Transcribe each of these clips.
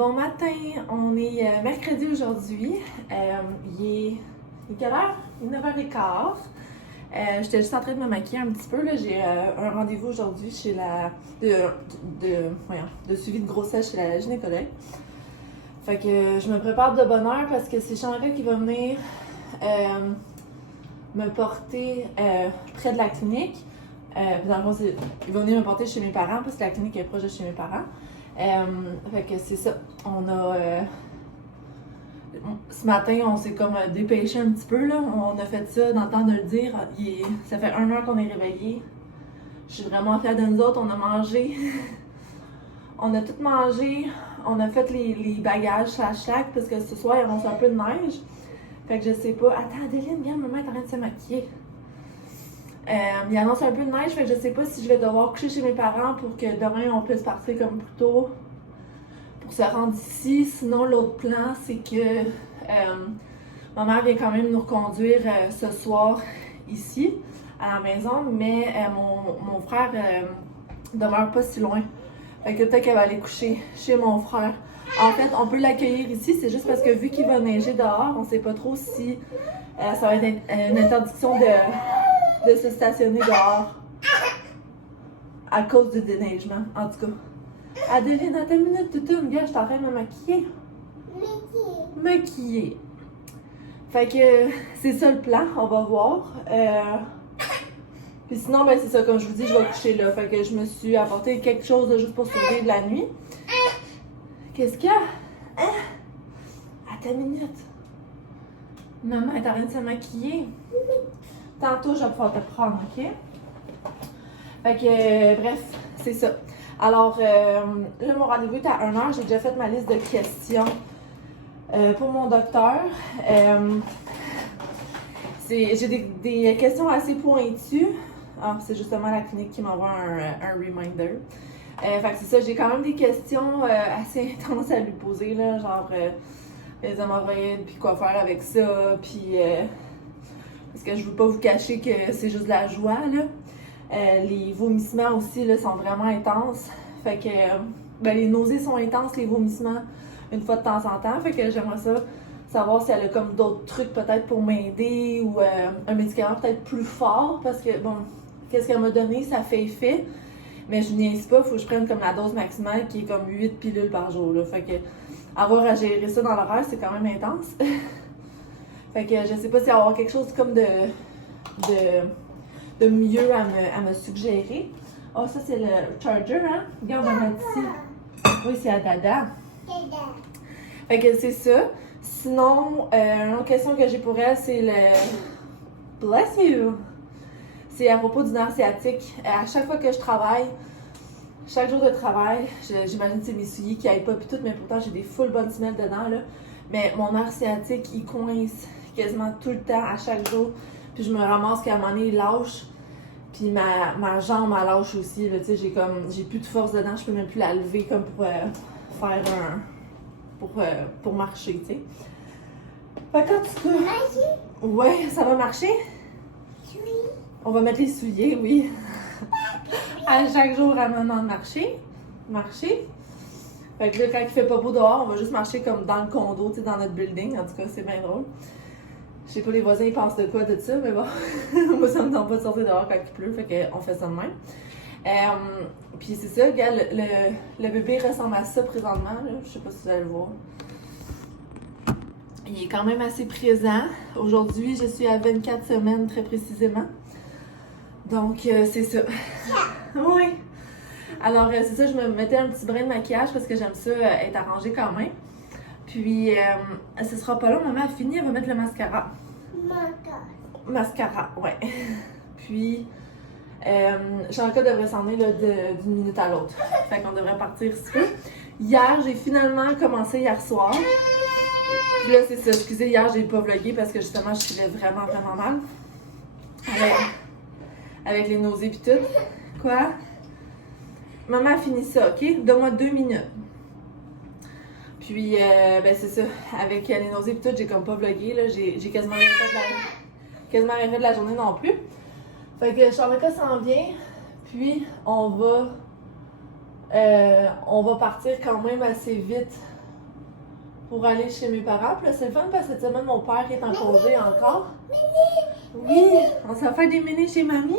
Bon matin, on est mercredi aujourd'hui. Il est quelle heure? Il est 9h15. J'étais juste en train de me maquiller un petit peu. J'ai un rendez-vous aujourd'hui chez de suivi de grossesse chez la gynécologue. Fait que je me prépare de bonne heure parce que c'est Chantal qui va venir me porter près de la clinique. Dans le fond, il va venir me porter chez mes parents parce que la clinique est proche de chez mes parents. Fait que c'est ça. On a. Ce matin, on s'est comme dépêché un petit peu, là. On a fait ça dans le temps de le dire. Ça fait 1 heure qu'on est réveillés. Je suis vraiment fière de nous autres. On a mangé. On a tout mangé. On a fait les bagages /sac parce que ce soir, il annonce un peu de neige. Fait que je sais pas. Attends, Adeline, regarde, maman est en train de se maquiller. Il annonce un peu de neige, fait que je sais pas si je vais devoir coucher chez mes parents pour que demain on puisse partir comme plus tôt pour se rendre ici. Sinon, l'autre plan, c'est que ma mère vient quand même nous reconduire ce soir ici à la maison, mais mon frère demeure pas si loin. Fait que peut-être qu'elle va aller coucher chez mon frère. En fait, on peut l'accueillir ici, c'est juste parce que vu qu'il va neiger dehors, on sait pas trop si ça va être une interdiction de se stationner dehors à cause du déneigement, en tout cas. Adeline, attends une minute, toutoune, gars, je suis en train de me maquiller. Maquiller. Fait que c'est ça le plan, on va voir. Puis sinon, ben c'est ça, comme je vous dis, je vais coucher là. Fait que je me suis apporté quelque chose juste pour survivre la nuit. Qu'est-ce qu'il y a? Hein? Attends une minute. Maman est en train de se maquiller. Tantôt, je vais pouvoir te prendre, OK? Fait que, bref, c'est ça. Alors, là, mon rendez-vous est à 1h. J'ai déjà fait ma liste de questions pour mon docteur. J'ai des questions assez pointues. Ah, c'est justement la clinique qui m'envoie un reminder. Fait que c'est ça, j'ai quand même des questions assez intenses à lui poser, là, genre les hémorroïdes, puis quoi faire avec ça, puis... parce que je veux pas vous cacher que c'est juste de la joie, là. Les vomissements aussi, là, sont vraiment intenses. Fait que, les nausées sont intenses, les vomissements, une fois de temps en temps. Fait que j'aimerais ça, savoir si elle a comme d'autres trucs peut-être pour m'aider ou un médicament peut-être plus fort. Parce que, bon, qu'est-ce qu'elle m'a donné, ça fait effet. Mais je niaise pas, faut que je prenne comme la dose maximale qui est comme 8 pilules par jour, là. Fait que, avoir à gérer ça dans l'horaire, c'est quand même intense. Fait que je sais pas s'il va y avoir quelque chose comme de mieux à me suggérer. Oh, ça c'est le charger, hein? Regarde, on va mettre ici. Oui, c'est à Dada. Fait que c'est ça. Sinon, une autre question que j'ai pour elle, c'est le... Bless you! C'est à propos du nerf sciatique. À chaque fois que je travaille, chaque jour de travail, j'imagine que c'est mes souliers qui aillent pas pis tout, mais pourtant j'ai des full bonnes semelles dedans, là. Mais mon nerf sciatique, il coince quasiment tout le temps, à chaque jour. Puis je me ramasse qu'à un moment donné, il lâche. Puis ma jambe, elle lâche aussi. Là, j'ai plus de force dedans, je peux même plus la lever comme pour faire pour marcher, tu sais. Fait que en tout cas... Ouais, ça va marcher? Oui. On va mettre les souliers, oui. À chaque jour, elle me demande de marcher. Fait que là, quand il fait pas beau dehors, on va juste marcher comme dans le condo, tu sais, dans notre building. En tout cas, c'est bien drôle. Je sais pas, les voisins, ils pensent de quoi de ça, mais bon. Moi, ça me tente pas de sortir dehors quand il pleut, fait qu'on fait ça de même. Puis c'est ça, regarde, le bébé ressemble à ça présentement, là. Je sais pas si vous allez le voir. Il est quand même assez présent. Aujourd'hui, je suis à 24 semaines, très précisément. Donc, c'est ça. Oui. Alors, c'est ça, je me mettais un petit brin de maquillage parce que j'aime ça être arrangée quand même. Puis, ce sera pas long, maman a fini, elle va mettre le mascara. Mascara, ouais. Puis, Chanka devrait s'en aller d'une minute à l'autre. Fait qu'on devrait partir si peu. Hier, j'ai finalement commencé hier soir. Puis là, c'est ça, excusez, hier, j'ai pas vlogué parce que justement, je filais vraiment, vraiment mal. Avec les nausées pis tout. Quoi? Maman a fini ça, OK? Donne-moi 2 minutes. Puis, c'est ça. Avec les nausées pis tout, j'ai comme pas vlogué, là. J'ai quasiment rien fait de la journée non plus. Fait que Charlotte s'en vient. Puis, on va partir quand même assez vite pour aller chez mes parents. Puis là, c'est le fun parce que cette semaine, mon père est en congé encore. Oui, on s'en fait des minis chez mamie.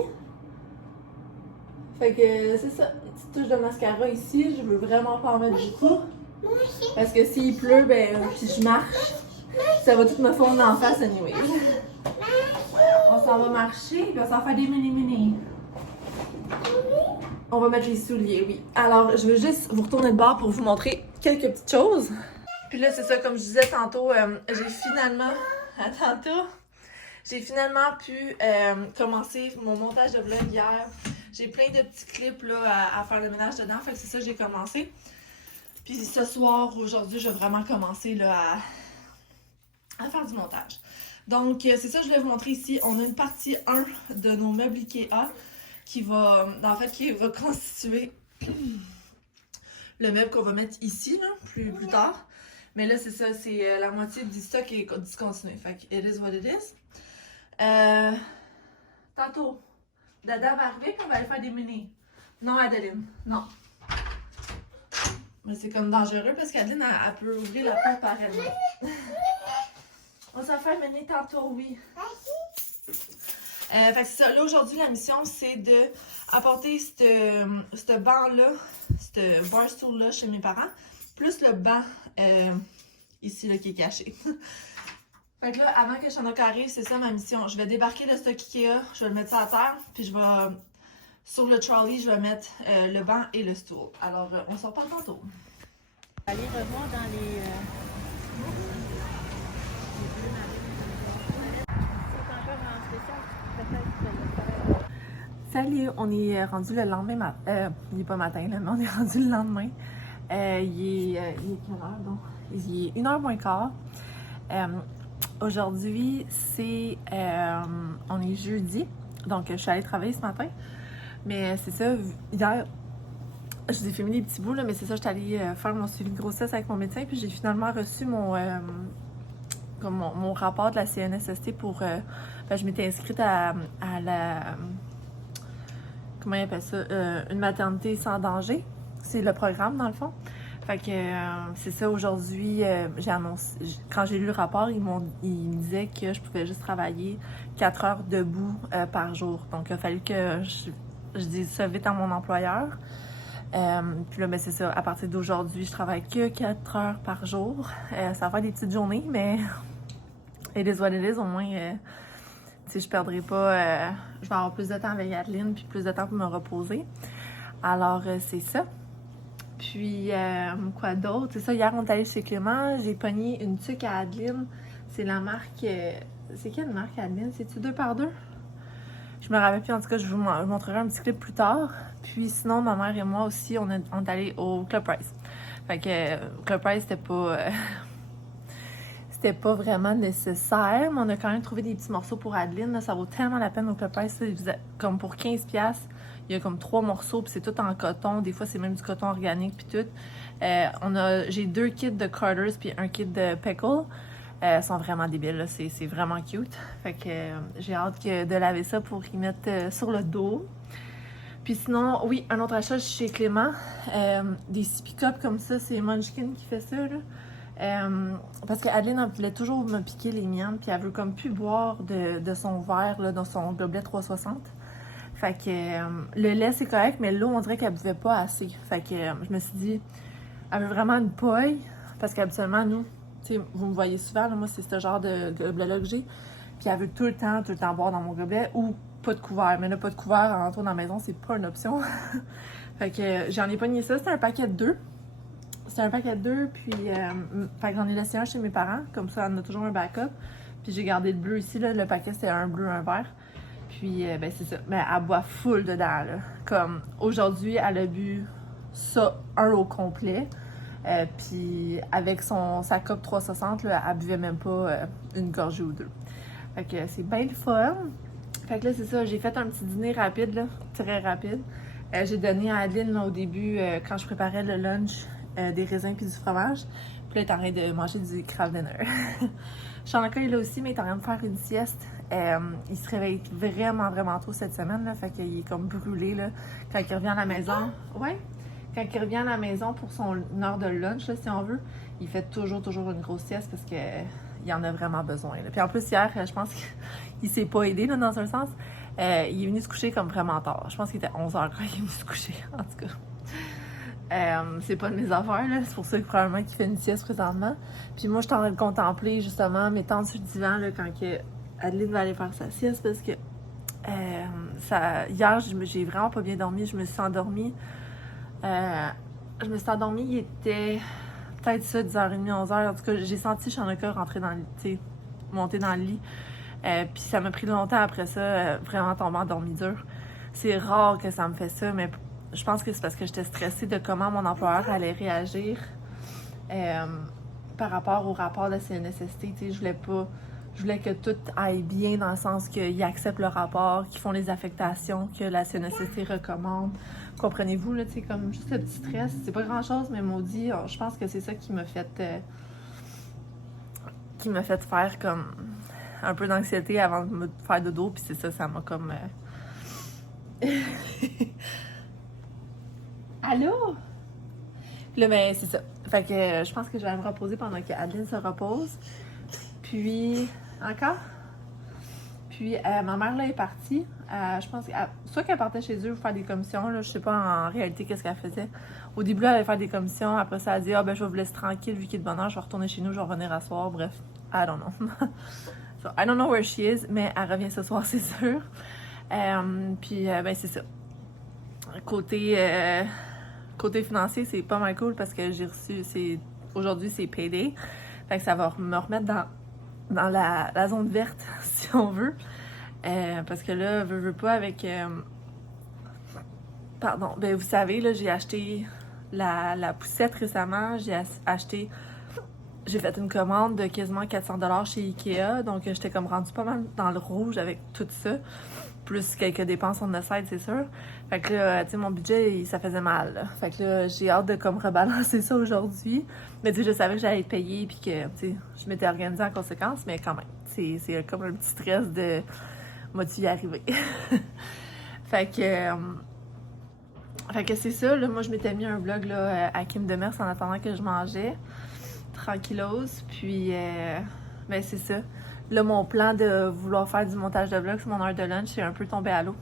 Fait que c'est ça, une petite touche de mascara ici. Je veux vraiment pas en mettre beaucoup. Parce que s'il pleut, ben, puis je marche, ça va tout me fondre en face anyway. On s'en va marcher, puis on s'en fait des mini-mini. On va mettre les souliers, oui. Alors, je veux juste vous retourner de bord pour vous montrer quelques petites choses. Puis là, c'est ça, comme je disais tantôt, j'ai finalement pu commencer mon montage de vlog hier. J'ai plein de petits clips là, à faire le ménage dedans, fait que c'est ça que j'ai commencé. Puis ce soir, aujourd'hui, je vais vraiment commencer là, à faire du montage. Donc, c'est ça que je voulais vous montrer ici. On a une partie 1 de nos meubles Ikea qui va constituer le meuble qu'on va mettre ici, là, plus tard. Mais là, c'est ça, c'est la moitié du stock qui est discontinué. Fait que it is what it is. Tantôt, Dada va arriver puis on va aller faire des minis. Non, Adeline, non. Mais c'est comme dangereux parce qu'Adeline, elle peut ouvrir la porte par elle-même. On s'en fait mener tantôt, oui. Fait que c'est ça. Là, aujourd'hui, la mission, c'est de apporter ce banc-là, ce bar stool-là chez mes parents, plus le banc ici, là, qui est caché. Fait que là, avant que Shanok arrive, c'est ça ma mission. Je vais débarquer le stock Ikea, je vais le mettre ça à terre, puis je vais, sur le trolley, je vais mettre le banc et le stool. Alors, on s'en reparle tantôt. Allez revoir dans les... Salut, on est rendu le lendemain matin. Il n'est pas matin, là, mais on est rendu le lendemain. Il est quelle heure donc? Il est 1h moins quart. Aujourd'hui, c'est. On est jeudi, donc je suis allée travailler ce matin. Mais c'est ça, hier, je vous ai filmé des petits bouts, là, mais c'est ça, je suis allée faire mon suivi de grossesse avec mon médecin, puis j'ai finalement reçu mon rapport de la CNSST pour. Ben, je m'étais inscrite à la. Comment il appelle ça? Une maternité sans danger. C'est le programme, dans le fond. Fait que c'est ça, aujourd'hui, j'ai annoncé. Quand j'ai lu le rapport, ils me disaient que je pouvais juste travailler 4 heures debout par jour. Donc, il a fallu que je dise ça vite à mon employeur. Puis là, ben, c'est ça, à partir d'aujourd'hui, je travaille que 4 heures par jour. Ça va faire des petites journées, mais it is what it is, au moins. Si je perdrai pas, je vais avoir plus de temps avec Adeline puis plus de temps pour me reposer. Alors, c'est ça. Puis, quoi d'autre? C'est ça, hier, on est allé chez Clément. J'ai pogné une tuque à Adeline. C'est la marque... c'est quelle marque, Adeline? C'est-tu 2x2? Je me rappelle plus. En tout cas, je vous montrerai un petit clip plus tard. Puis, sinon, ma mère et moi aussi, on est allés au Club Price. Fait que Club Price, c'était pas... C'était pas vraiment nécessaire, mais on a quand même trouvé des petits morceaux pour Adeline. Là, ça vaut tellement la peine au Club Price. Comme pour 15$, il y a comme 3 morceaux, puis c'est tout en coton. Des fois, c'est même du coton organique, puis tout. J'ai 2 kits de Carter's, puis un kit de Pickle. Ils sont vraiment débiles, là. C'est vraiment cute. Fait que j'ai hâte de laver ça pour y mettre sur le dos. Puis sinon, oui, un autre achat chez Clément. Des pick-up comme ça, c'est Munchkin qui fait ça, là. Parce qu'Adeline, elle voulait toujours me piquer les miennes, puis elle veut comme plus boire de son verre, là, dans son gobelet 360. Fait que le lait, c'est correct, mais l'eau, on dirait qu'elle buvait pas assez. Fait que je me suis dit, elle veut vraiment une paille, parce qu'habituellement, nous, tu sais, vous me voyez souvent, là, moi, c'est ce genre de gobelet-là que j'ai. Puis elle veut tout le temps boire dans mon gobelet, ou pas de couvert. Mais là, pas de couvert en entour dans la maison, c'est pas une option. Fait que j'en ai pogné ça, c'était un paquet de 2. C'est un paquet de 2, puis fait que j'en ai laissé un chez mes parents, comme ça on a toujours un backup. Puis j'ai gardé le bleu ici, là, le paquet c'était un bleu, un vert. Puis ben c'est ça, mais elle boit full dedans, là. Comme aujourd'hui, elle a bu ça, un au complet. Puis avec sa coupe 360, là, elle buvait même pas une gorgée ou 2. Fait que c'est bien le fun. Fait que là c'est ça, j'ai fait un petit dîner rapide, là, très rapide. J'ai donné à Adeline là, au début, quand je préparais le lunch, des raisins puis du fromage. Puis là, il est en train de manger du Kraft Dinner. Shanaka est là aussi, mais il est en train de faire une sieste. Il se réveille vraiment, vraiment tôt cette semaine, là. Fait qu'il est comme brûlé, là. Quand il revient à la maison... Ouais? quand il revient à la maison pour son heure de lunch, là, si on veut, il fait toujours une grosse sieste parce que il en a vraiment besoin. Là. Puis en plus, hier, je pense qu'il s'est pas aidé, là, dans un sens. Il est venu se coucher comme vraiment tard. Je pense qu'il était 11h quand il est venu se coucher, en tout cas. C'est pas de mes affaires, là. C'est pour ça que probablement qu'il fait une sieste présentement. Puis moi, je suis en train de contempler, justement, m'étendre sur le divan, là, quand Adeline va aller faire sa sieste, parce que hier, j'ai vraiment pas bien dormi. Je me suis endormie. Il était peut-être ça, 10h30, 11h. En tout cas, j'ai senti Shanaka rentrer dans le lit, monter dans le lit. Puis ça m'a pris longtemps après ça, vraiment tomber en dormi dur. C'est rare que ça me fait ça, mais je pense que c'est parce que j'étais stressée de comment mon employeur allait réagir par rapport au rapport de CNSST. Je voulais que tout aille bien dans le sens qu'ils acceptent le rapport, qu'ils font les affectations, que la CNSST recommande. Comprenez-vous, là, comme juste le petit stress. C'est pas grand-chose, mais maudit, je pense que c'est ça qui m'a fait faire comme un peu d'anxiété avant de me faire dodo, puis c'est ça, ça m'a comme... Allô? Puis là, ben, c'est ça. Fait que je pense que je vais me reposer pendant qu'Adeline se repose. Puis... Encore? Puis ma mère, là, est partie. Je pense soit qu'elle partait chez eux pour faire des commissions, là, je sais pas en réalité qu'est-ce qu'elle faisait. Au début, elle allait faire des commissions. Après ça, elle a dit « Ah, ben, je vais vous laisser tranquille, vu qu'il est de bonne heure. Je vais retourner chez nous, je vais revenir à soir. » Bref, I don't know. So, I don't know where she is, mais elle revient ce soir, c'est sûr. Puis, ben, c'est ça. Côté financier, c'est pas mal cool parce que j'ai reçu... Aujourd'hui, c'est payday. Fait que ça va me remettre dans la zone verte, si on veut. Parce que là, veux pas avec... Pardon, ben vous savez, là, j'ai acheté la poussette récemment. J'ai fait une commande de quasiment 400$ chez Ikea. Donc, j'étais comme rendue pas mal dans le rouge avec tout ça. Plus quelques dépenses on the side, c'est sûr. Fait que là, tu sais, mon budget, ça faisait mal, là. Fait que là, j'ai hâte de comme rebalancer ça aujourd'hui. Mais tu sais, je savais que j'allais être payée puis que, tu sais, je m'étais organisée en conséquence. Mais quand même, c'est comme un petit stress de... M'as-tu y arriver? Fait que c'est ça, là, moi je m'étais mis un vlog là, à Kim Demers en attendant que je mangeais, tranquillos, puis ben c'est ça. Là, mon plan de vouloir faire du montage de vlog sur mon heure de lunch, c'est un peu tombé à l'eau,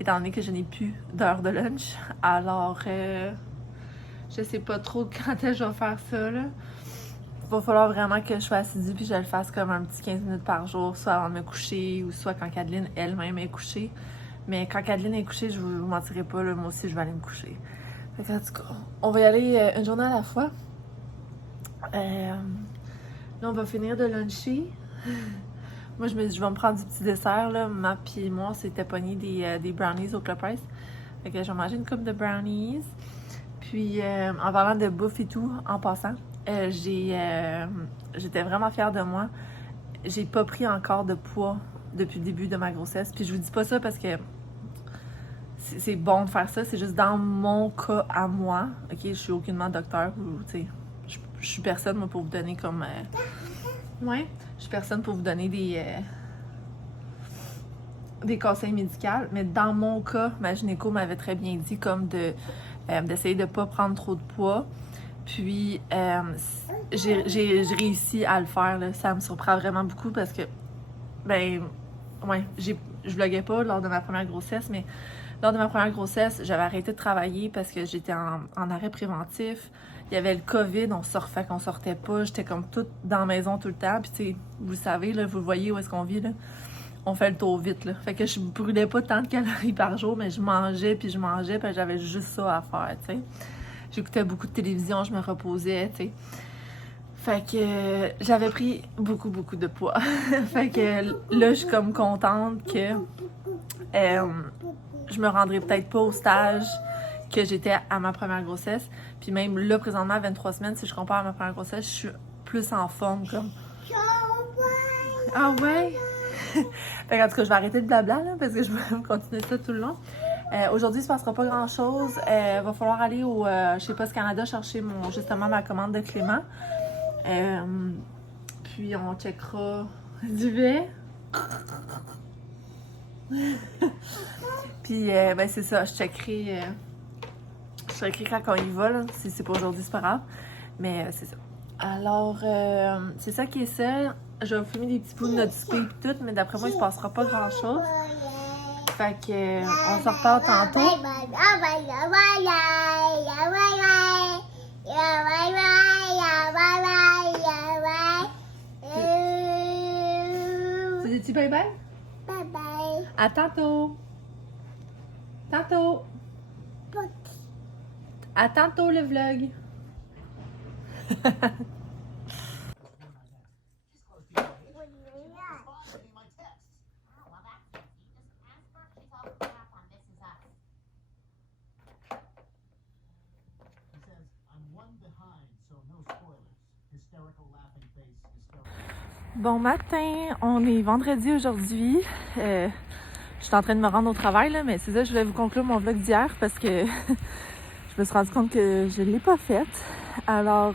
étant donné que je n'ai plus d'heure de lunch. Alors, je sais pas trop quand est-ce que je vais faire ça, là. Il va falloir vraiment que je sois assidue puis je le fasse comme un petit 15 minutes par jour, soit avant de me coucher ou soit quand Adeline elle-même est couchée. Mais quand Adeline est couchée, je vous mentirai pas, là, moi aussi je vais aller me coucher. Fait en tout cas, on va y aller une journée à la fois. Là, on va finir de luncher. Moi, je vais me prendre du petit dessert, là. Ma puis moi, on s'était pogné des brownies au Club Price. Fait que je vais manger une coupe de brownies. Puis, en parlant de bouffe et tout, en passant, j'étais vraiment fière de moi. J'ai pas pris encore de poids depuis le début de ma grossesse. Puis je vous dis pas ça parce que c'est bon de faire ça. C'est juste dans mon cas à moi. Ok, je suis aucunement docteur ou, tu sais, je suis personne, moi, pour vous donner comme... ouais, je suis personne pour vous donner des conseils médicaux. Mais dans mon cas, ma gynéco m'avait très bien dit comme d'essayer de pas prendre trop de poids. Puis, j'ai réussi à le faire, là. Ça me surprend vraiment beaucoup parce que, ben, ouais, je vloguais pas lors de ma première grossesse, mais lors de ma première grossesse, j'avais arrêté de travailler parce que j'étais en arrêt préventif. Il y avait le COVID, on sortait pas. J'étais comme toute dans la maison tout le temps. Puis, tu sais, vous savez, là, vous voyez où est-ce qu'on vit, là. On fait le tour vite, là. Fait que je brûlais pas tant de calories par jour, mais je mangeais, puis j'avais juste ça à faire, tu sais. J'écoutais beaucoup de télévision, je me reposais, tu sais. Fait que j'avais pris beaucoup de poids. Fait que là, je suis comme contente que je me rendrai peut-être pas au stage que j'étais à ma première grossesse. Puis même là, présentement, à 23 semaines, si je compare à ma première grossesse, je suis plus en forme, comme... Ah ouais? Fait que, en tout cas, je vais arrêter de blabla, là, parce que je vais continuer ça tout le long. Aujourd'hui, il se passera pas grand-chose. Va falloir aller chez Post Canada chercher justement ma commande de Clément. Puis on checkera du lait. Puis ben c'est ça, je checkerai Je serai écrit quand on y va, là. Si c'est pas aujourd'hui, c'est pas grave. Mais c'est ça. Alors, c'est ça qui est ça. Je vais filmer des petits bouts de notre souper et tout, mais d'après moi, il se passera pas grand-chose. Fait que, on se reparle tantôt. Tu dis-tu bye-bye? Bye-bye. À tantôt! Tantôt! À tantôt le vlog! Bon matin, on est vendredi aujourd'hui. Je suis en train de me rendre au travail, là, mais c'est ça, je voulais vous conclure mon vlog d'hier parce que je me suis rendu compte que je ne l'ai pas faite. Alors,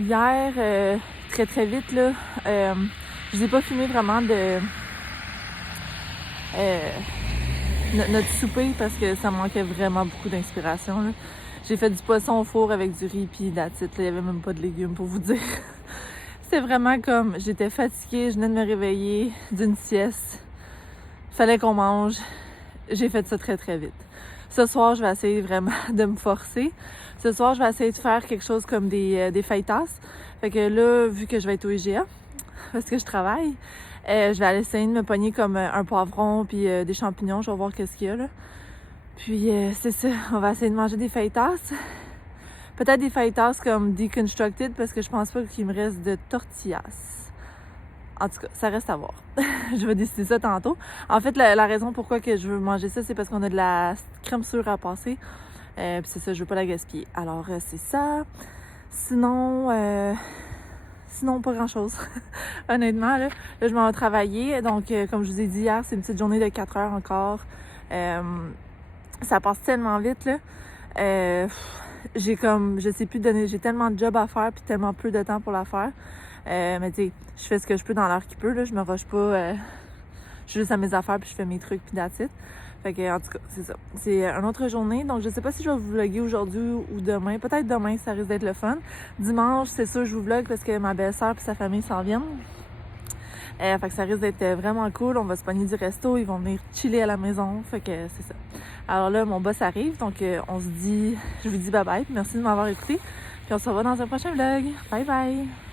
hier, très très vite, là, je vous ai pas filmé vraiment de notre souper parce que ça manquait vraiment beaucoup d'inspiration, là. J'ai fait du poisson au four avec du riz puis that's it, là. Il n'y avait même pas de légumes pour vous dire. C'était vraiment comme, j'étais fatiguée, je venais de me réveiller d'une sieste. Fallait qu'on mange. J'ai fait ça très très vite. Ce soir, je vais essayer vraiment de me forcer. Ce soir, je vais essayer de faire quelque chose comme des fajitas. Fait que là, vu que je vais être au IGA, parce que je travaille, je vais aller essayer de me pogner comme un poivron puis des champignons. Je vais voir qu'est-ce qu'il y a là. Puis c'est ça, on va essayer de manger des fajitas. Peut-être des fajitas comme deconstructed parce que je pense pas qu'il me reste de tortillas. En tout cas, ça reste à voir. Je vais décider ça tantôt. En fait, la raison pourquoi que je veux manger ça, c'est parce qu'on a de la crème sûre à passer. Puis c'est ça, je veux pas la gaspiller. Alors, c'est ça. Sinon, pas grand-chose. Honnêtement, là, je m'en vais travailler. Donc, comme je vous ai dit hier, c'est une petite journée de 4 heures encore. Ça passe tellement vite, là. Je sais plus donner, j'ai tellement de jobs à faire puis tellement peu de temps pour la faire. Mais tu sais, je fais ce que je peux dans l'heure qui peut, là. Je me rush pas. Je suis juste à mes affaires puis je fais mes trucs puis that's it. Fait que, en tout cas, c'est ça. C'est une autre journée. Donc, je sais pas si je vais vous vlogger aujourd'hui ou demain. Peut-être demain, ça risque d'être le fun. Dimanche, c'est sûr, je vous vlog parce que ma belle-sœur puis sa famille s'en viennent. Fait que ça risque d'être vraiment cool. On va se pogner du resto. Ils vont venir chiller à la maison. Fait que c'est ça. Alors là, mon boss arrive. Donc, je vous dis bye bye. Merci de m'avoir écouté. Puis on se revoit dans un prochain vlog. Bye bye!